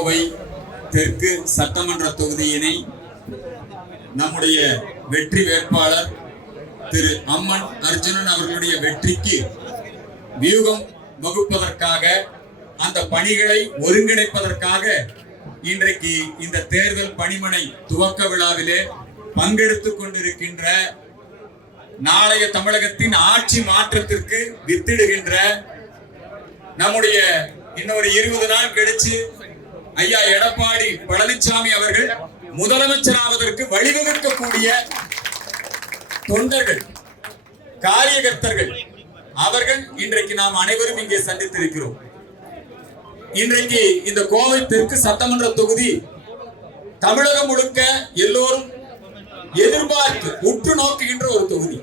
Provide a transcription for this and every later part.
கோவை தெற்கு சட்டமன்ற தொகுதியினை நம்முடைய வெற்றி வேட்பாளர் திரு அம்மன் அர்ஜுனன் அவர்களுடைய வெற்றிக்கு வியூகம் வகுப்பதற்காக அந்த பணிகளை ஒருங்கிணைப்பதற்காக இன்றைக்கு இந்த தேர்தல் பணிமனை துவக்க விழாவிலே பங்கெடுத்துக் கொண்டிருக்கின்ற நாளைய தமிழகத்தின் ஆட்சி மாற்றத்திற்கு வித்திடுகின்ற நம்முடைய இன்னொரு 20 நாள் கழிச்சு ஐயா எடப்பாடி பழனிசாமி அவர்கள் முதலமைச்சராவதற்கு வழிவகுக்கக்கூடிய தொண்டர்கள், காரியகர்த்தர்கள் அவர்கள் இன்றைக்கு நாம் அனைவரும் இங்கே சந்தித்திருக்கிறோம். இன்றைக்கு இந்த கோவை தெற்கு சட்டமன்ற தொகுதி தமிழகம் முழுக்க எல்லோரும் எதிர்பார்த்து உற்று நோக்குகின்ற ஒரு தொகுதி.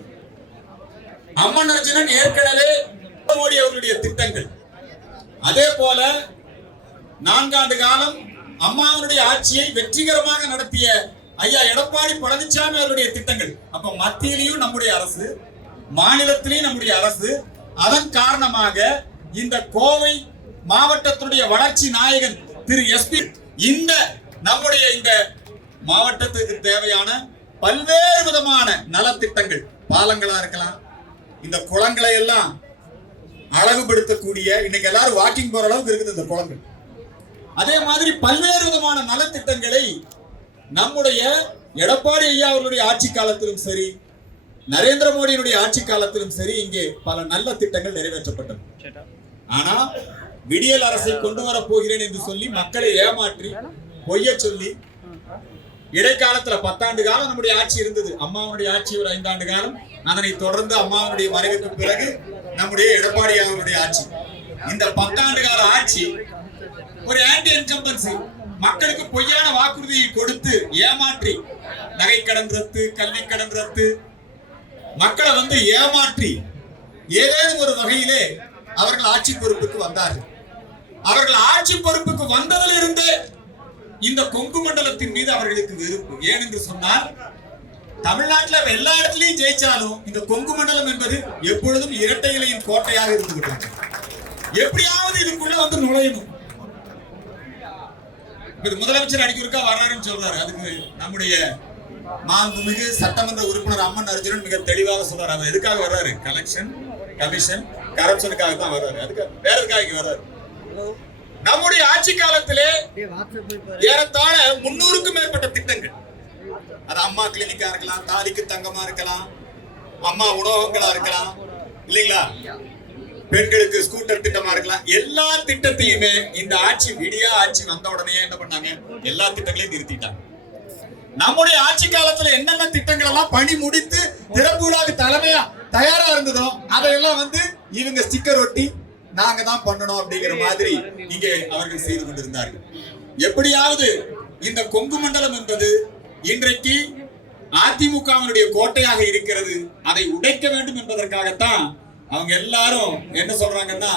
அம்மன் அர்ஜுனன் ஏற்கனவே மோடி அவர்களுடைய திட்டங்கள், அதே போல 4 ஆண்டு காலம் அம்மாவுடைய ஆட்சியை வெற்றிகரமாக நடத்திய ஐயா எடப்பாடி பழனிசாமி அவருடைய திட்டங்கள். அப்ப மத்தியிலையும் நம்முடைய அரசு, மாநிலத்திலையும் நம்முடைய அரசு. அதன் காரணமாக இந்த கோவை மாவட்டத்தினுடைய வளர்ச்சி நாயகன் திரு எஸ்பி இந்த நம்முடைய இந்த மாவட்டத்துக்கு தேவையான பல்வேறு விதமான நலத்திட்டங்கள், பாலங்களா இருக்கலாம், இந்த குளங்களை எல்லாம் அழகுபடுத்தக்கூடிய, இன்னைக்கு எல்லாரும் வாக்கிங் போற அளவுக்கு இருக்குது இந்த குளங்கள். அதே மாதிரி பல்வேறு விதமான நலத்திட்டங்களை நம்முடைய எடப்பாடி ஐயா அவர்களுடைய ஆட்சி காலத்திலும் சரி, நரேந்திர மோடியினுடைய ஆட்சி காலத்திலும் சரி இங்கே பல நல்ல திட்டங்கள் நிறைவேற்றப்பட்டது. ஆனா விடியல் அரசை கொண்டு வர போகிறேன் என்று சொல்லி மக்களை ஏமாற்றி பொய்ய சொல்லி இடைக்காலத்துல 10 ஆண்டு காலம் நம்முடைய ஆட்சி இருந்தது. அம்மாவுடைய ஆட்சி ஒரு 5 ஆண்டு காலம், அதனை தொடர்ந்து அம்மாவுடைய மறைவுக்கு பிறகு நம்முடைய எடப்பாடி அவருடைய ஆட்சி. இந்த 10 ஆண்டு கால ஆட்சி ஒரு ஆன்டி இன்கம்பன்சி, மக்களுக்கு பொய்யான வாக்குறுதியை கொடுத்து ஏமாற்றி, நகை கடன் ரத்து, கல்வி கடன் ரத்து, மக்களை ஏமாற்றி ஏதேனும் ஒரு வகையிலே அவர்கள் ஆட்சி பொறுப்புக்கு வந்தார்கள். அவர்கள் ஆட்சி பொறுப்புக்கு வந்ததிலிருந்தே இந்த கொங்கு மண்டலத்தின் மீது அவர்களுக்கு வெறுப்பு. ஏன் என்று சொன்னால், தமிழ்நாட்டில் எல்லா இடத்திலையும் ஜெயிச்சாலும் இந்த கொங்கு மண்டலம் என்பது எப்பொழுதும் இரட்டை இலையின் கோட்டையாக இருந்துகிட்டு, எப்படியாவது இதுக்குள்ள நுழையணும். முதலமைச்சர் அடிக்கொருக்கா வர்றாருன்னு சொல்றாரு. அதுக்கு நம்முடைய மாண்புமிகு சட்டமன்ற உறுப்பினர் அம்மன் அர்ஜுனன் மிக தெளிவாக சொல்றாரு. அவர் எதுக்காக வர்றாரு? கலெக்ஷன், கமிஷன், கரப்ஷனுக்காக தான் வர்றாரு. அதுக்கு வேற எதுக்காக வர்றாரு? நம்முடைய ஆட்சி காலத்திலே ஏறத்தாழ 300க்கும் மேற்பட்ட திட்டங்கள், அது அம்மா கிளினிக்கா இருக்கலாம், தாலிக்கு தங்கமா இருக்கலாம், அம்மா உணவகங்களா இருக்கலாம், இல்லைங்களா, பெண்களுக்கு ஸ்கூட்டர் திட்டமா இருக்கலாம், எல்லா திட்டத்தையுமே இந்த ஆட்சி விடியா ஆட்சி வந்த உடனே என்ன பண்ணாங்க? எல்லா திட்டங்களையும் நிறுத்திட்டாங்க. நம்முடைய ஆட்சி காலத்துல என்னென்ன திட்டங்கள் எல்லாம் பணி முடித்து திறப்பு விழாவுக்கு தலைமையா தயாரா இருந்ததோ அதையெல்லாம் இவங்க ஸ்டிக்கர் ஒட்டி நாங்க தான் பண்ணணும் அப்படிங்கிற மாதிரி இங்கே அவர்கள் செய்து கொண்டிருந்தார்கள். எப்படியாவது இந்த கொங்கு மண்டலம் என்பது இன்றைக்கு அதிமுகவினுடைய கோட்டையாக இருக்கிறது. அதை உடைக்க வேண்டும் என்பதற்காகத்தான் அவங்க எல்லாரும் என்ன சொல்றாங்கன்னா,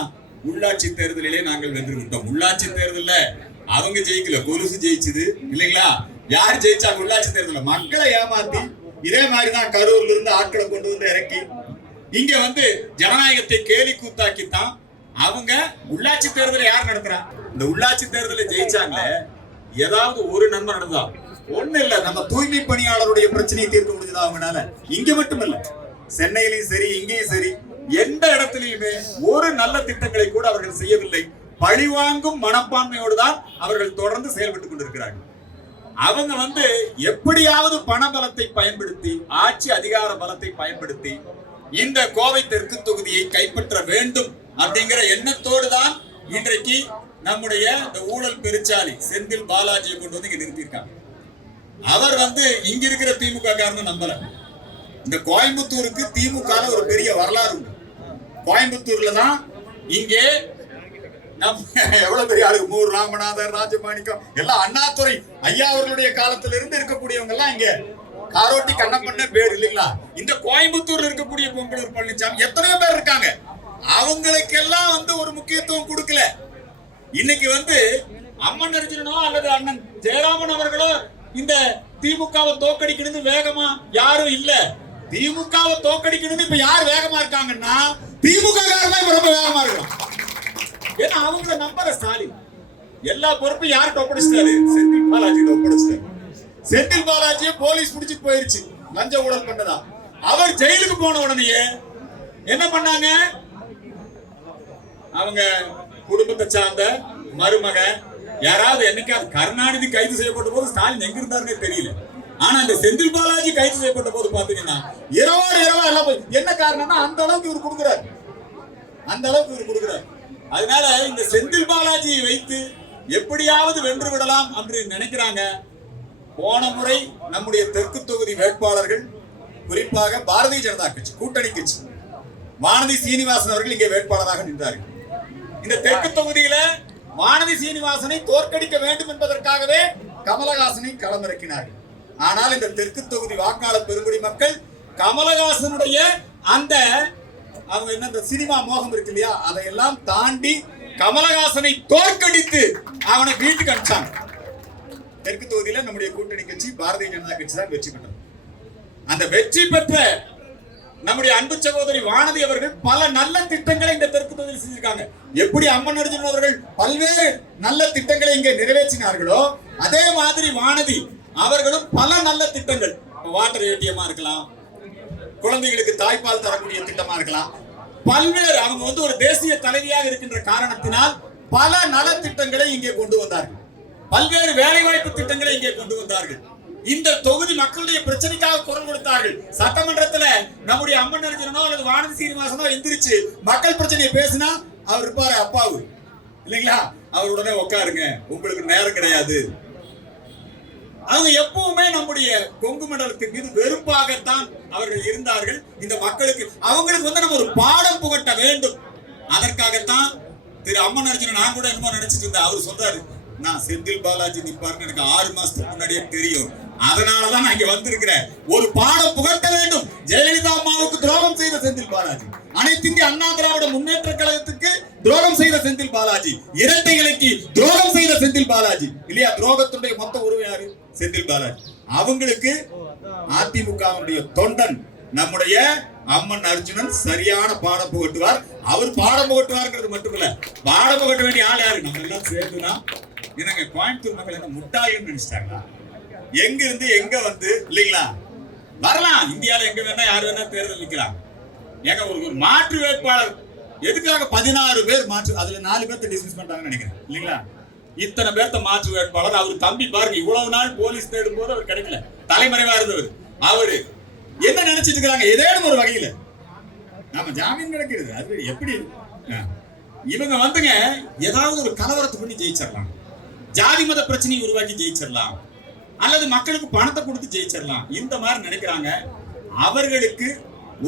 உள்ளாட்சி தேர்தலிலே நாங்கள் வென்று விட்டோம். உள்ளாட்சி தேர்தல்ல அவங்க ஜெயிக்கல, கொலுசு ஜெயிச்சது, இல்லைங்களா? யார் ஜெயிச்சாங்க? உள்ளாட்சி தேர்தல மக்களை ஏமாத்தி இதே மாதிரிதான் கரூர்ல இருந்து ஆட்களை கொண்டு இறக்கி இங்க ஜனநாயகத்தை கேலி கூத்தாக்கித்தான் அவங்க உள்ளாட்சி தேர்தலை யார் நடத்துறா? இந்த உள்ளாட்சி தேர்தலை ஜெயிச்சாங்க, ஏதாவது ஒரு நன்மை நடந்தா? ஒண்ணு இல்ல. நம்ம தூய்மை பணியாளருடைய பிரச்சனையை தீர்க்க முடிஞ்சதா அவங்களால? இங்க மட்டும் இல்ல, சென்னையிலும் சரி, இங்கேயும் சரி, எந்த இடத்திலையுமே ஒரு நல்ல திட்டங்களை கூட அவர்கள் செய்யவில்லை. பழிவாங்கும் மனப்பான்மையோடு தான் அவர்கள் தொடர்ந்து செயல்பட்டுக் கொண்டிருக்கிறார்கள். அவங்க எப்படியாவது பண பலத்தை பயன்படுத்தி, ஆட்சி அதிகார பலத்தை பயன்படுத்தி இந்த கோவை தெற்கு தொகுதியை கைப்பற்ற வேண்டும் அப்படிங்கிற எண்ணத்தோடு தான் இன்றைக்கு நம்முடைய இந்த ஊழல் பெருச்சாலி செந்தில் பாலாஜியை கொண்டு இங்க நிறுத்தியிருக்காங்க. அவர் இங்க இருக்கிற திமுக காரன்னு நம்பல. இந்த கோயம்புத்தூருக்கு திமுக ஒரு பெரிய வரலாறு உண்டு. கோயம்புத்தூர்ல தான் இங்கே எவ்வளவு பெரிய ஆளு, மூர் ராமநாதர், ராஜமாணிக்கம் எல்லாம் அண்ணாதுரை ஐயா அவர்களுடைய காலத்துல இருந்து இருக்கக்கூடியவங்க எல்லாம் இங்க காரோட்டி கண்ணப்பண்ண பேர் இல்லைங்களா? இந்த கோயம்புத்தூர்ல இருக்கக்கூடிய பொங்கலூர் பழனிசாமி எத்தனையோ பேர் இருக்காங்க. அவங்களுக்கெல்லாம் ஒரு முக்கியத்துவம் கொடுக்கல. இன்னைக்கு அம்மன் அர்ஜுனனோ அல்லது அண்ணன் ஜெயராமன் அவர்களோ இந்த திமுகவை தோக்கடிக்கணும்னு வேகமா யாரும் இல்ல. திமுகவை தோக்கடிக்கணும்னு இப்ப யார் வேகமா இருக்காங்கன்னா திமுக காரங்க ரொம்ப வேகமா இருக்காங்க. ஏன்னா அவங்கள நம்புற ஸ்டாலின், எல்லா பொறுப்பும் யார்கிட்ட ஒப்படைச்சிட்டாரு? செந்தில் பாலாஜிட்ட ஒப்படைச்சிட்டாரு. செந்தில் பாலாஜியை போலீஸ் பிடிச்சிட்டு போயிருச்சு லஞ்ச ஊழல் பண்ணதா. அவர் ஜெயிலுக்கு போன உடனே என்ன பண்ணாங்க? அவங்க குடும்பத்தை சார்ந்த மருமக யாராவது என்னைக்காவது கருணாநிதி கைது செய்யப்பட்ட போது ஸ்டாலின் எங்க இருந்தாருன்னே தெரியல. ஆனா இந்த செந்தில் பாலாஜி கைது செய்யப்பட்ட போது பாத்தீங்கன்னா இரவோடு இரவா எல்லாம் போய் என்ன காரணம்னா அந்த அளவுக்கு இவர் கொடுக்கிறார், அந்த அளவுக்கு இவர் கொடுக்கிறார். அதனால இந்த செந்தில் பாலாஜியை வைத்து எப்படியாவது வென்று விடலாம் அப்படின்னு நினைக்கிறாங்க. போன முறை நம்முடைய தெற்கு தொகுதி வேட்பாளர்கள் குறிப்பாக பாரதிய ஜனதா கட்சி கூட்டணி கட்சி வானதி சீனிவாசன் அவர்கள் இங்கே வேட்பாளராக நின்றார்கள். இந்த தெற்கு தொகுதியில வானதி சீனிவாசனை தோற்கடிக்க வேண்டும் என்பதற்காகவே கமலஹாசனை களமிறக்கினார்கள். ஆனால் இந்த தெற்கு தொகுதி வாக்காளர் பெருங்குடி மக்கள் கமலஹாசனுடைய அந்த அவங்க என்ன சினிமா மோகம் இருக்கு இல்லையா, அதையெல்லாம் தாண்டி கமலஹாசனை தோற்கடித்து அவனை வீட்டுக்கு அனுப்பிச்சாங்க. தெற்கு தொகுதியில நம்முடைய கூட்டணி கட்சி பாரதிய ஜனதா கட்சி தான் வெற்றி பெற்றது. அந்த வெற்றி பெற்ற நம்முடைய அன்பு சகோதரி வானதி அவர்கள் பல நல்ல திட்டங்களை இந்த தெற்கு தொகுதியில் செஞ்சிருக்காங்க. எப்படி அம்மன் அர்ஜுன் அவர்கள் பல்வேறு நல்ல திட்டங்களை இங்கே நிறைவேற்றினார்களோ அதே மாதிரி வானதி அவர்களும் பல நல்ல திட்டங்கள், வாட்டர் ஏடிஎம்மா இருக்கலாம், குழந்தைகளுக்கு தாய்ப்பால் தரக்கூடிய திட்டமா இருக்கலாம், பல்வேறு அவங்க ஒரு தேசிய தலைவியாக இருக்கின்ற காரணத்தினால் பல நல திட்டங்களை இங்கே கொண்டு வந்தார்கள். பல்வேறு வேலைவாய்ப்பு திட்டங்களை இங்கே கொண்டு வந்தார்கள். இந்த தொகுதி மக்களுடைய பிரச்சனைக்காக குரல் கொடுத்தார்கள். சட்டமன்றத்துல நம்முடைய அம்மன் அர்ஜுனனோ அல்லது வானதி சீனிவாசனோ எந்திரிச்சு மக்கள் பிரச்சனையை பேசினா அவர் இருப்பாரு அப்பாவு இல்லைங்களா, அவருடனே உட்காருங்க, உங்களுக்கு நேரம் கிடையாது. அவங்க எப்பவுமே நம்முடைய கொங்கு மண்டலத்தின் மீது வெறுப்பாகத்தான் அவர்கள் இருந்தார்கள். இந்த மக்களுக்கு அவங்களுக்கு நம்ம ஒரு பாடம் புகட்ட வேண்டும். அதற்காகத்தான் திரு அம்மன் அர்ஜுனன் நான் கூட என்னமோ நினைச்சிட்டு இருந்தேன். அவர் சொல்றாரு, நான் செந்தில் பாலாஜி நிப்பாருன்னு எனக்கு 6 மாசத்துக்கு முன்னாடியே தெரியும், அதனாலதான் நான் இங்க வந்திருக்கிறேன், ஒரு பாடம் புகட்ட வேண்டும். ஜெயலலிதா அம்மாவுக்கு துரோகம் செய்த செந்தில் பாலாஜி, அனைத்து இந்திய அண்ணா திராவிட முன்னேற்ற கழகத்துக்கு துரோகம் செய்த செந்தில் பாலாஜி, இரட்டை இலைக்கு துரோகம் செய்த செந்தில் பாலாஜி இல்லையா, துரோகத்துடைய மொத்த உருவம் யாரு? செந்தில் பாலாஜி. அவங்களுக்கு அதிமுகவுடைய தொண்டன் நம்முடைய அம்மன் அர்ஜுனன் சரியான பாடம் புகட்டுவார். அவர் பாடம் புகட்டுவார்ங்கிறது மட்டுமில்ல, பாடம் புகட்ட வேண்டிய ஆள் யாரு? நம்ம எல்லாம் சேர்ந்துனா என்னங்க கோயம்புத்தூர் மக்கள் என்ன முட்டாயும் நினைச்சிட்டாங்களா? எங்க இருந்து எங்க வந்து இல்லைங்களா வரலாம், இந்தியால எங்க வேணா யாரு வேணா தேர்தல் நிக்கலாம். ஏங்க ஒரு மாற்று வேட்பாளர் எதுக்காக 16 பேர் மாற்று, அதுல 4 பேர்த்த டிஸ்மிஸ் பண்றாங்கன்னு நினைக்கிறேன் இல்லைங்களா. இத்தனை பேர்த்த மாற்று வேட்பாளர் அவர் தம்பி பாருங்க, இவ்வளவு நாள் போலீஸ் தேடும் போது அவர் கிடைக்கல, தலைமறைவா இருந்தவர். அவரு என்ன நினைச்சிட்டு இருக்காங்க? ஏதேனும் ஒரு வகையில நம்ம ஜாமீன் கிடைக்கிறது அது எப்படி? இவங்க வந்துங்க ஏதாவது ஒரு கலவரத்தை பண்ணி ஜெயிச்சிடலாம், ஜாதி மத பிரச்சனையை உருவாக்கி ஜெயிச்சிடலாம், அல்லது மக்களுக்கு பணத்தை கொடுத்து ஜெயிச்சிடலாம். இந்த மாதிரி நினைக்கிறாங்க. அவர்களுக்கு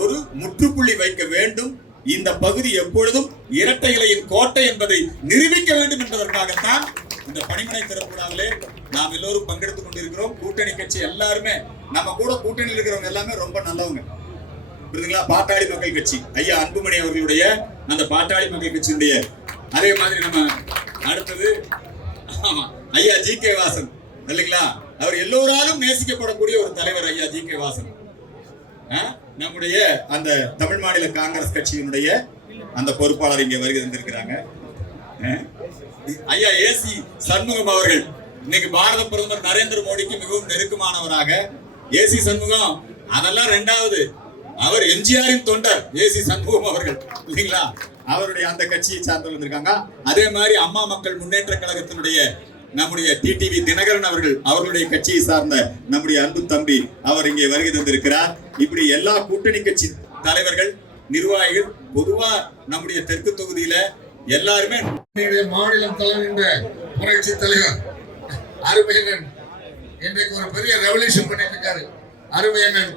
ஒரு முற்றுப்புள்ளி வைக்க வேண்டும். இந்த பகுதி எப்பொழுதும் இரட்டை இலையின் கோட்டை என்பதை நிரூபிக்க வேண்டும் என்பதற்காகத்தான் இந்த பணிமனை திறப்புடாவிலே நாம் எல்லோரும் பங்கெடுத்துக் கொண்டிருக்கிறோம். கூட்டணி கட்சி எல்லாருமே நம்ம கூட கூட்டணியில் இருக்கிறவங்க எல்லாமே ரொம்ப நல்லவங்க புரியுதுங்களா. பாட்டாளி மக்கள் கட்சி ஐயா அன்புமணி அவர்களுடைய அந்த பாட்டாளி மக்கள் கட்சியுடைய, அதே மாதிரி நம்ம அடுத்தது ஐயா ஜி.கே. வாசன் இல்லைங்களா, அவர் எல்லோராலும் நேசிக்கப்படக்கூடிய ஒரு தலைவர் ஐயா ஜி.கே. வாசன். நம்முடைய அந்த தமிழ் மாநில காங்கிரஸ் கட்சியினுடைய அந்த பொறுப்பாளர் இங்கே வருகை தந்திருக்கிறாங்க. ஐயா ஏசி சண்முகம் அவர்கள் இன்னைக்கு பாரத பிரதமர் நரேந்திர மோடிக்கு மிகவும் நெருக்கமானவராக. ஏசி சண்முகம் அதெல்லாம் 2வது, அவர் எம்ஜிஆரின் தொண்டர் ஏசி சண்முகம் அவர்கள் இல்லைங்களா, அவருடைய அந்த கட்சியை சார்ந்து வந்திருக்காங்க. அதே மாதிரி அம்மா மக்கள் முன்னேற்ற கழகத்தினுடைய நம்முடைய டிடிவி தினகரன் அவர்கள் அவர்களுடைய கட்சியை சார்ந்த நம்முடைய அன்பு தம்பி அவர் இங்கே வருகை தந்திருக்கிறார். இப்படி எல்லா கூட்டணி கட்சி தலைவர்கள் நிர்வாகிகள் பொதுவா நம்முடைய தெற்கு தொகுதியில எல்லாருமே மாநிலம் தலைவர் புரட்சி தலைவர் அருமையண்ணன் இன்றைக்கு ஒரு பெரிய ரெவல்யூஷன் பண்ணிட்டு இருக்காரு. அருமையண்ணன்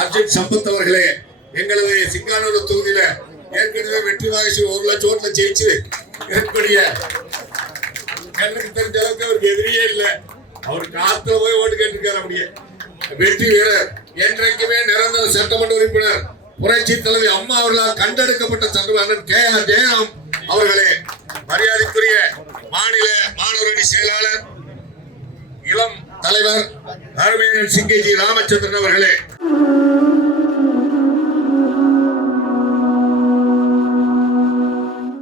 அர்ஜுன் சம்பத் அவர்களே, எங்களது சிங்கானூர் தொகுதியில ஏற்கனவே வெற்றி வாகி 1 லட்சம் ஓட்டுல ஜெயிச்சு ஏற்படிய எனக்கு தெரிஞ்ச அளவுக்கு அவருக்கு எதிரியே இல்லை. அவர் காத்துல போய் ஓட்டு கேட்டிருக்காரு. அப்படியே வெற்றி வீரர், என்றைக்குமே நிரந்தர சட்டமன்ற உறுப்பினர் புரட்சி தலைவி அம்மா அவர்களால் கண்டெடுக்கப்பட்ட சட்டமன்ற கே.ஆர். ஜெயராம் அவர்களே, மரியாதைக்குரிய மாநில மாணவரணி செயலாளர் இளம் தலைவர் அருமையன் சிங்கேஜி ராமச்சந்திரன் அவர்களே,